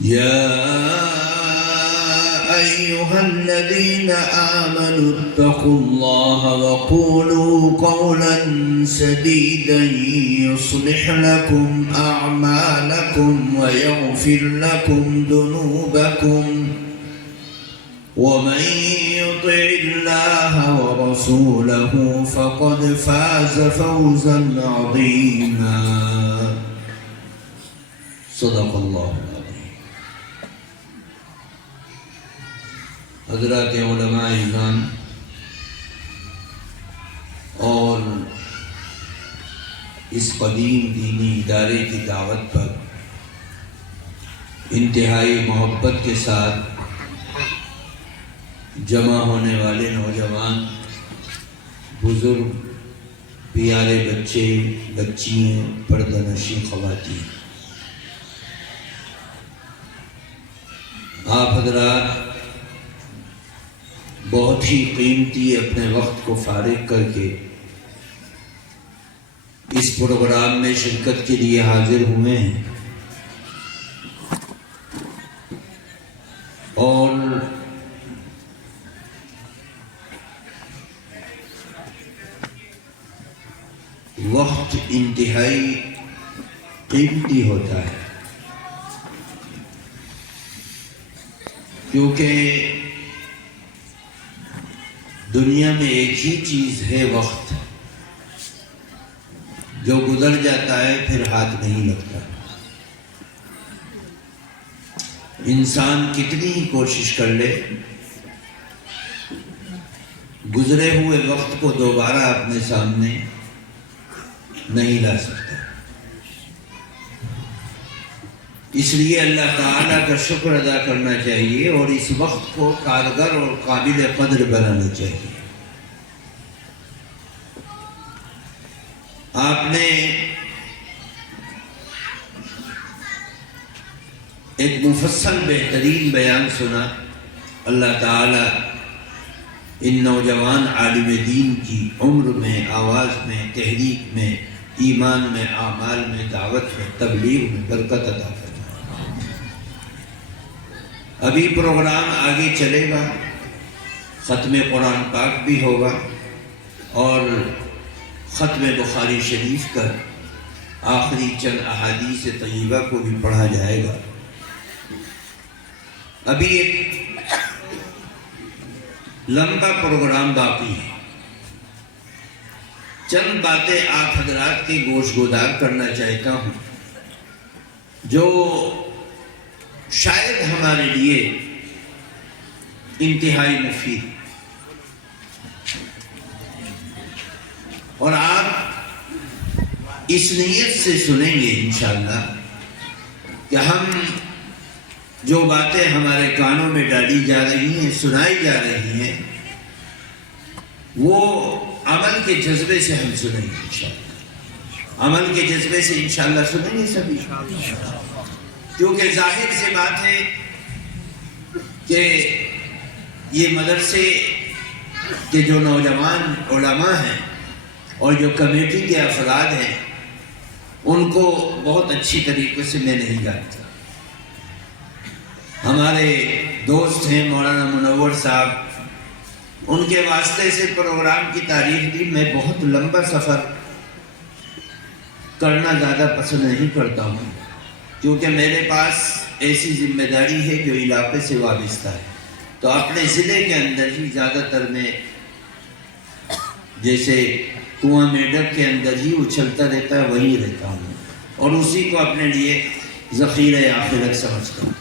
يا أيها الذين آمنوا اتقوا الله وقولوا قولا سديدا يصلح لكم أعمالكم ويغفر لكم ذنوبكم ومن يطع الله ورسوله فقد فاز فوزا عظيما صدق الله العظيم. حضرات علماء اعظام اور اس قدیم دینی ادارے کی دعوت پر انتہائی محبت کے ساتھ جمع ہونے والے نوجوان، بزرگ، پیارے بچے، بچیاں، پردہ نشین خواتین، آپ حضرات بہت ہی قیمتی اپنے وقت کو فارغ کر کے اس پروگرام میں شرکت کے لیے حاضر ہوئے ہیں، اور وقت انتہائی قیمتی ہوتا ہے، کیونکہ دنیا میں ایک ہی چیز ہے وقت، جو گزر جاتا ہے پھر ہاتھ نہیں لگتا۔ انسان کتنی ہی کوشش کر لے گزرے ہوئے وقت کو دوبارہ اپنے سامنے نہیں لا سکتا۔ اس لیے اللہ تعالیٰ کا شکر ادا کرنا چاہیے اور اس وقت کو کارگر اور قابل قدر بنانا چاہیے۔ آپ نے ایک مفصل بہترین بیان سنا، اللہ تعالیٰ ان نوجوان عالم دین کی عمر میں، آواز میں، تحریک میں، ایمان میں، اعمال میں، دعوت میں، تبلیغ میں برکت عطا فرمائے۔ ابھی پروگرام آگے چلے گا، ختم قرآن پاک بھی ہوگا اور ختم بخاری شریف کا آخری چند احادیث طیبہ کو بھی پڑھا جائے گا۔ ابھی ایک لمبا پروگرام باقی ہے، چند باتیں آپ حضرات کے گوش گودار کرنا چاہتا ہوں جو شاید ہمارے لیے انتہائی مفید، اور آپ اس نیت سے سنیں گے انشاءاللہ کہ ہم جو باتیں ہمارے کانوں میں ڈالی جا رہی ہیں، سنائی جا رہی ہیں، وہ عمل کے جذبے سے ہم سنیں گے انشاءاللہ، عمل کے جذبے سے انشاءاللہ سنیں گے سبھی، کیونکہ ظاہر سی بات ہے کہ یہ مدرسے کے جو نوجوان علماء ہیں اور جو کمیٹی کے افراد ہیں ان کو بہت اچھی طریقے سے میں نہیں جانتا۔ ہمارے دوست ہیں مولانا منور صاحب، ان کے واسطے سے پروگرام کی تاریخ دی۔ میں بہت لمبا سفر کرنا زیادہ پسند نہیں کرتا ہوں، کیونکہ میرے پاس ایسی ذمہ داری ہے جو علاقے سے وابستہ ہے، تو اپنے ضلع کے اندر ہی زیادہ تر میں جیسے کنواں میڈک کے اندر ہی اچھلتا رہتا ہے وہیں رہتا ہوں، اور اسی کو اپنے لیے ذخیرہ آخرت سمجھتا ہوں۔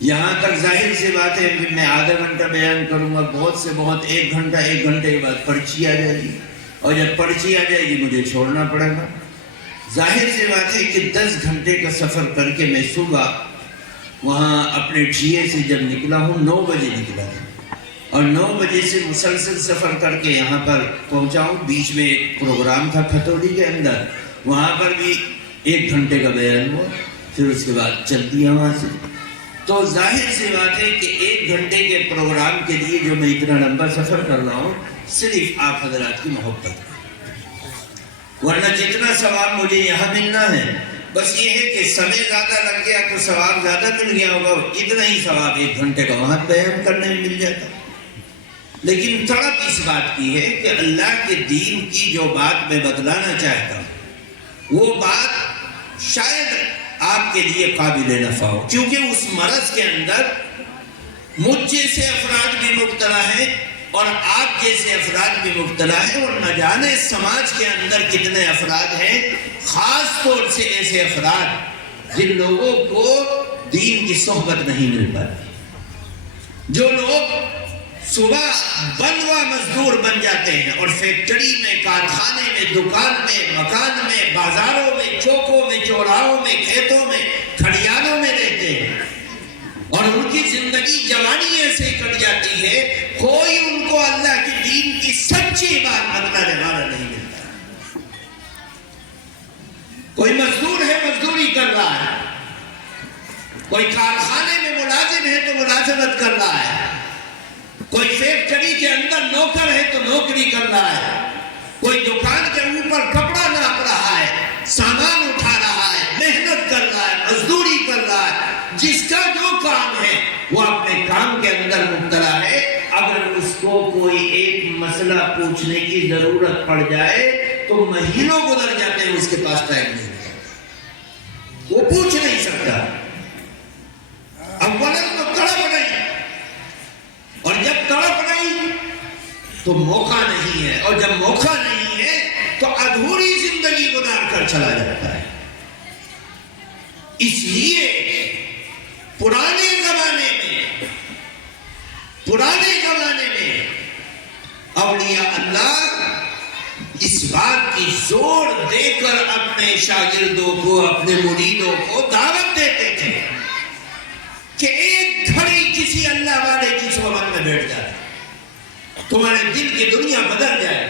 یہاں تک ظاہر سی بات ہے کہ میں آدھا گھنٹہ بیان کروں گا، بہت سے بہت ایک گھنٹہ کے بعد پرچی آ جائے گی، اور جب پرچی آ جائے گی مجھے چھوڑنا پڑے گا۔ ظاہر سی بات ہے کہ 10 گھنٹے کا سفر کر کے میں صبح وہاں اپنے ٹھیے سے جب نکلا ہوں 9 بجے نکلا ہوں، اور 9 بجے سے مسلسل سفر کر کے یہاں پر پہنچا ہوں۔ بیچ میں ایک پروگرام تھا کھتولی کے اندر، وہاں پر بھی 1 گھنٹے کا بیان ہوا، پھر اس کے بعد چل دیا وہاں سے۔ تو ظاہر سی بات ہے کہ 1 گھنٹے کے پروگرام کے لیے جو میں اتنا لمبا سفر کر رہا ہوں صرف آپ حضرات کی محبت، ورنہ جتنا ثواب مجھے یہاں ملنا ہے بس یہ ہے کہ سمے زیادہ لگ گیا تو ثواب زیادہ مل گیا ہوگا، اتنا ہی ثواب 1 گھنٹے کا وہاں بیان کرنے میں مل جاتا۔ لیکن تڑپ اس بات کی ہے کہ اللہ کے دین کی جو بات میں بدلانا چاہتا ہوں وہ بات شاید آپ کے لیے قابل نفع ہو، کیونکہ اس مرض کے اندر مجھ جیسے افراد بھی مبتلا ہیں اور آپ جیسے افراد بھی مبتلا ہیں، اور نہ جانے سماج کے اندر کتنے افراد ہیں، خاص طور سے ایسے افراد جن لوگوں کو دین کی صحبت نہیں مل پاتی، جو لوگ صبح بندوا مزدور بن جاتے ہیں اور فیکٹری میں، کارخانے میں، دکان میں، مکان میں، بازاروں میں، چوکوں میں، چوراہوں میں، کھیتوں میں، کھڑیانوں میں رہتے ہیں، اور ان کی زندگی جوانی ایسے ہی کٹ جاتی ہے، کوئی ان کو اللہ کے دین کی سچی بات بتلانے والا نہیں ملتا۔ کوئی مزدور ہے، مزدوری کر رہا ہے، کوئی کارخانے میں ملازم ہے تو ملازمت کر رہا ہے، کوئی فیکٹری کے اندر نوکر ہے تو نوکری کر رہا ہے، کوئی دکان کے اوپر کپڑا ناپ رہا ہے، سامان اٹھا رہا ہے، محنت کر رہا ہے، مزدوری کر رہا ہے، جس کا جو کام ہے وہ اپنے کام کے اندر مبتلا ہے۔ اگر اس کو کوئی ایک مسئلہ پوچھنے کی ضرورت پڑ جائے تو مہینوں گزر جاتے ہیں، اس کے پاس ٹائم نہیں ہوتا، وہ پوچھ نہیں سکتا، اولاً تو تڑپ نہیں، اور جب تڑپ نہیں تو موقع نہیں ہے، اور جب موقع نہیں ہے تو ادھوری زندگی گزار کر چلا جاتا ہے۔ اس لیے پرانے زمانے میں اولیاء اللہ اس بات کی زور دے کر اپنے شاگردوں کو، اپنے مریدوں کو دعوت دیتے تھے کہ ایک گھڑی کسی اللہ والے کی صحبت میں بیٹھ جائے، تمہارے دل کی دنیا بدل جائے۔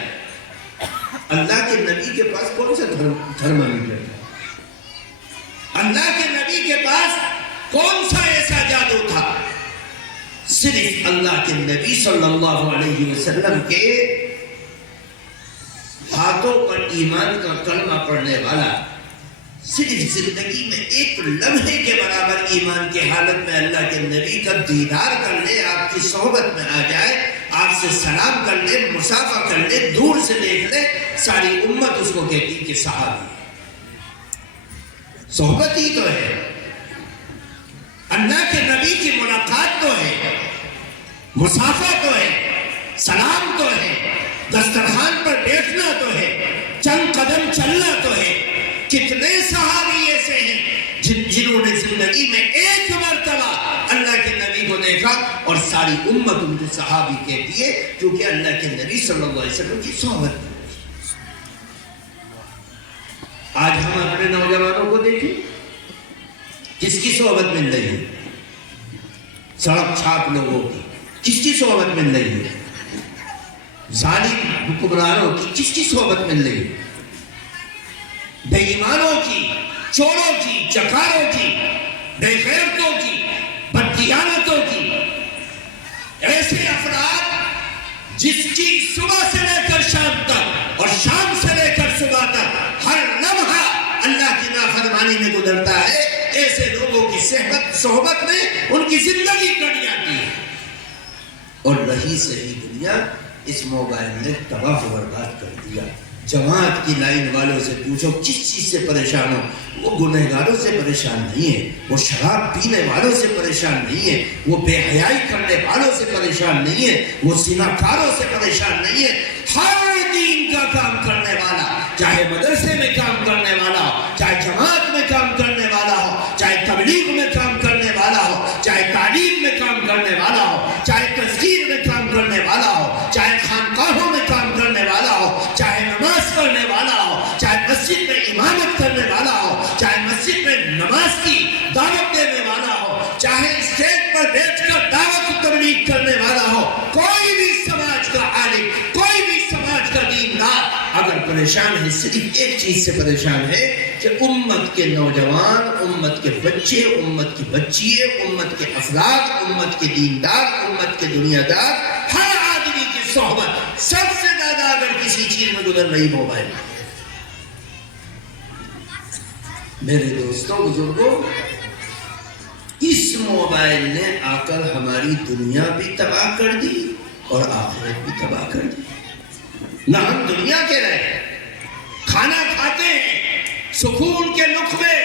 اللہ کے نبی کے پاس کون سا تھرمامیٹر ہے؟ اللہ کے نبی کے پاس کون سا ایسا جادو تھا؟ صرف اللہ کے نبی صلی اللہ علیہ وسلم کے ہاتھوں پر ایمان کا کلمہ پڑھنے والا، صرف زندگی میں ایک لمحے کے برابر ایمان کے حالت میں اللہ کے نبی کا دیدار کر لے، آپ کی صحبت میں آ جائے، آپ سے سلام کر لے، مصافحہ کر لے، دور سے دیکھ لے، ساری امت اس کو کہتی کہ صحابی۔ صحبت ہی تو ہے، اللہ کے نبی کی ملاقات تو ہے، مصافحہ تو ہے، سلام تو ہے، دسترخوان پر بیٹھنا تو ہے، چند قدم چلنا تو ہے۔ کتنے صحابی ایسے ہیں جنہوں نے زندگی میں ایک مرتبہ اللہ کے نبی کو دیکھا اور ساری امت ان کو صحابی کہتی ہے، کیونکہ اللہ کے نبی صلی اللہ علیہ وسلم کی صحبت میں۔ آج ہم اپنے نوجوانوں کو دیکھیں، کس کی صحبت مل رہی ہے؟ سڑک چھاپ لوگوں کی کس کی صحبت مل رہی ہے؟ ظالم حکمرانوں کی کس کی صحبت مل رہی ہے؟ بے ایمانوں کی، چوروں کی، چکاروں کی، بے غیرتوں کی، بددیانتوں کی، ایسے افراد جس کی صبح سے لے کر شام تک اور شام سے لے کر صبح تک ہر لمحہ اللہ کی نافرمانی میں گزرتا ہے، ایسے لوگوں کی صحبت میں ان کی زندگی کٹ جاتی ہے۔ اور رہی صحیح دنیا اس موبائل نے تباہ و برباد کر دیا۔ جماعت کی لائن والوں سے پوچھو کس چیز سے پریشان ہو، وہ گنہگاروں سے پریشان نہیں ہے، وہ شراب پینے والوں سے پریشان نہیں ہے، وہ بے حیائی کرنے والوں سے پریشان نہیں ہے، وہ زناکاروں سے پریشان نہیں ہے۔ ہر دین کا کام کرنے والا، چاہے مدرسے میں کام کرنے والا ہو، چاہے جماعت میں کام کرنے والا ہو، چاہے تبلیغ میں کام کرنے والا ہو، چاہے تعلیم میں کام کرنے والا ہو، چاہے تذکیر میں کام کرنے والا ہو، چاہے خانقاہوں میں کام کرنے والا ہو، چاہے نماز پڑھنے والا ہو، چاہے مسجد میں امامت کرنے والا ہو، چاہے مسجد میں نماز کی دعوت دینے والا ہو، چاہے اسٹیج پر بیٹھ کر دعوت و تبلیغ کرنے والا ہو، کوئی بھی سماج کا عالم، کوئی بھی سماج کا دیندار اگر پریشان ہے، صرف ایک چیز سے پریشان ہے کہ امت کے نوجوان، امت کے بچے، امت کی بچیے، امت کے افراد، امت کے دیندار، امت کے دنیا دار، ہر آدمی کی صحبت سب سے زیادہ اگر کسی چیز میں گزر رہی موبائل۔ میرے دوستوں بزرگوں، اس موبائل نے آ کر ہماری دنیا بھی تباہ کر دی اور آخرت بھی تباہ کر دی۔ نہ ہم دنیا کے رہے، کھانا کھاتے ہیں سکون کے لقمے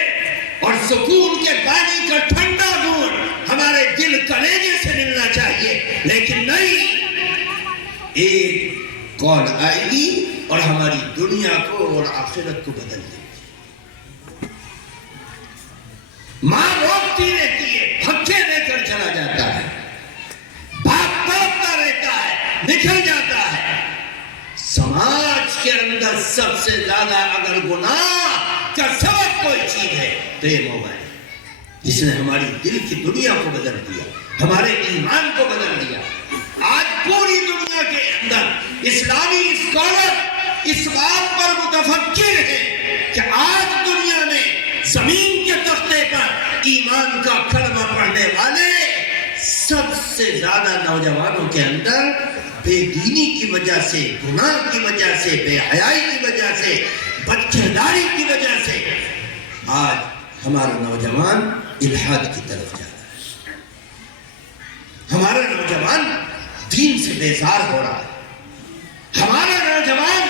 اور سکون کے پانی کا ٹھنڈا دودھ ہمارے دل کلیجے سے ملنا چاہیے، لیکن نہیں، ایک کال آئے گی اور ہماری دنیا کو اور آخرت کو بدل دے گی۔ ماں روکتی رہتی ہے، پھکے دے کر چلا جاتا ہے، باپ روکتا رہتا ہے، نکل جاتا ہے۔ سماج کے اندر سب سے زیادہ اگر گناہ کا سبب کوئی چیز ہے تو یہ موبائل، جس نے ہماری دل کی دنیا کو بدل دیا، ہمارے ایمان کو بدل دیا۔ آج پوری دنیا کے اندر اسلامی اسکالر اس بات پر متفکر ہے کہ آج دنیا میں زمین کے تختے پر ایمان کا کلمہ پڑھنے والے سب سے زیادہ نوجوانوں کے اندر بے دینی کی وجہ سے، گناہ کی وجہ سے، بے حیائی کی وجہ سے، بدکرداری کی وجہ سے آج ہمارا نوجوان الحاد کی طرف جا رہا ہے۔ ہمارا نوجوان دین سے بیزار ہو رہا ہے، ہمارا نوجوان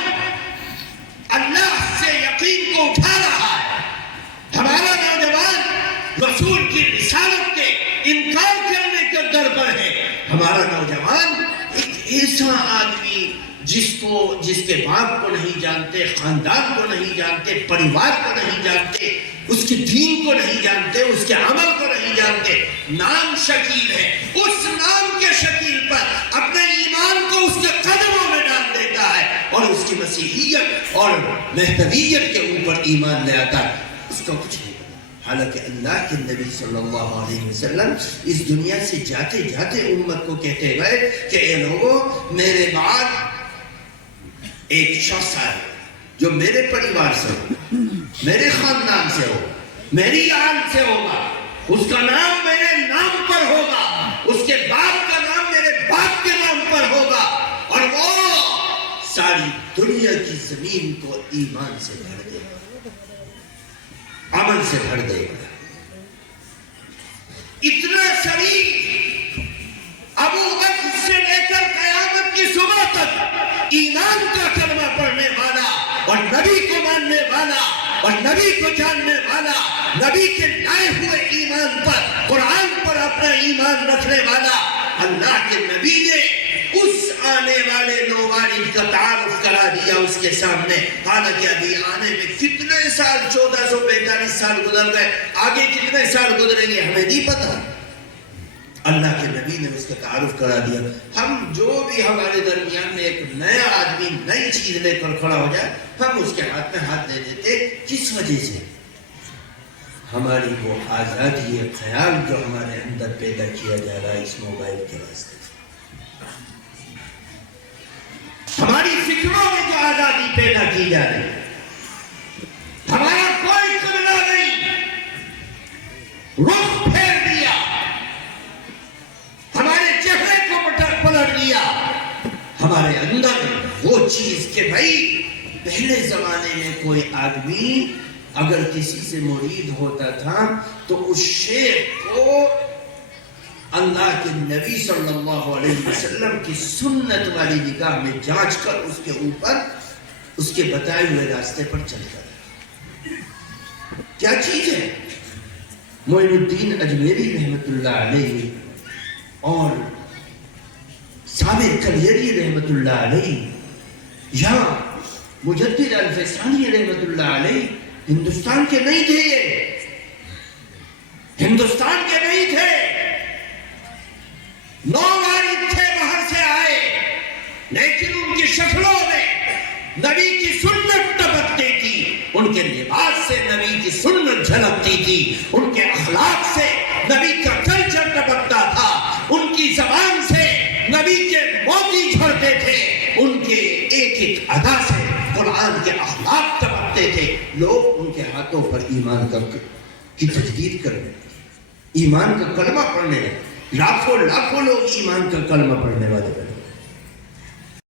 اللہ سے یقین کو اٹھا رہا ہے، ہمارا نوجوان رسول کی رسالت کے انکار کرنے کے در پر ہے۔ ہمارا نوجوان ایک ایسا آدمی جس کے باپ کو نہیں جانتے، خاندان کو نہیں جانتے، پریوار کو نہیں جانتے، اس کے دین کو نہیں جانتے، اس کے عمل کو نہیں جانتے، نام شکیل ہے، اس نام کے شکیل پر اپنے ایمان کو اس کے قدموں میں ڈال دیتا ہے اور اس کی مسیحیت اور مہدویت کے اوپر ایمان لے آتا ہے، اس کا کچھ نہیں۔ حالانکہ اللہ کے نبی صلی اللہ علیہ وسلم اس دنیا سے جاتے جاتے امت کو کہتے گئے کہ اے لوگوں، میرے بعد ایک شخص آئے جو میرے پریوار سے ہو، میرے خاندان سے ہو، میری آل سے ہوگا، اس کا نام میرے نام پر ہوگا، اس کے باپ کا نام میرے باپ کے نام پر ہوگا، اور وہ ساری دنیا کی زمین کو ایمان سے بھر دے گا، عمل سے بھر دے گا۔ اتنا شریف ابو بکر سے لے کر قیامت کی صبح تک ایمان کا کلمہ پڑھنے والا اور نبی کو ماننے والا اور نبی کو جاننے والا، نبی کے لائے ہوئے ایمان پر، قرآن پر اپنا ایمان رکھنے والا، اللہ کے نبی نے اس آنے والے نووالد کا تعارف کرا دیا اس کے سامنے۔ حالانکہ ابھی آنے میں کتنے سال، 1445 سال گزر گئے، آگے کتنے سال گزریں گے ہمیں نہیں پتا۔ اللہ کے نبی نے اس کا تعارف کرا دیا۔ ہم جو بھی ہمارے درمیان میں ایک نیا آدمی نئی چیز لے کر کھڑا ہو جائے، ہم اس کے ہاتھ میں ہاتھ دے دیتے۔ کس وجہ سے؟ ہماری وہ آزادی خیال جو ہمارے اندر پیدا کیا جا رہا ہے اس موبائل کے واسطے، ہماری فکروں میں جو آزادی پیدا کی جا رہی ہے، ہمارا کوئی قبلہ نہیں، رخ پھیر دیا، ہمارے چہرے کو پلٹ دیا، ہمارے اندر وہ چیز کہ بھائی پہلے زمانے میں کوئی آدمی اگر کسی سے مرید ہوتا تھا تو اس شیخ کو اللہ کے نبی صلی اللہ علیہ وسلم کی سنت والی نگاہ میں جانچ کر اس کے اوپر اس کے بتائے ہوئے راستے پر چلتا تھا۔ کیا چیز ہے؟ معین الدین اجمیری رحمت اللہ علیہ اور صابر کلیری رحمت اللہ علیہ یا مجدد الفسانی رحمت اللہ علیہ ہندوستان کے نہیں تھے، ہندوستان کے نہیں تھے، نووالد تھے، باہر سے آئے، لیکن ان کی شکلوں میں نبی کی سنت ٹپکتی تھی، ان کے لباس سے نبی کی سنت جھلکتی تھی، ان کے اخلاق سے نبی کا کلچر ٹپکتا تھا، ان کی زبان سے نبی کے موتی جھڑتے تھے، ان کے ایک ایک ادا سے قرآن کے اخلاق ٹپکتے تھے۔ لوگ ان کے ہاتھوں پر ایمان کی تجدید کرنے لگے، ایمان کا کلمہ پڑھنے لگے، لاکھوں لاکھوں لوگ ایمان کا کلمہ پڑھنے والے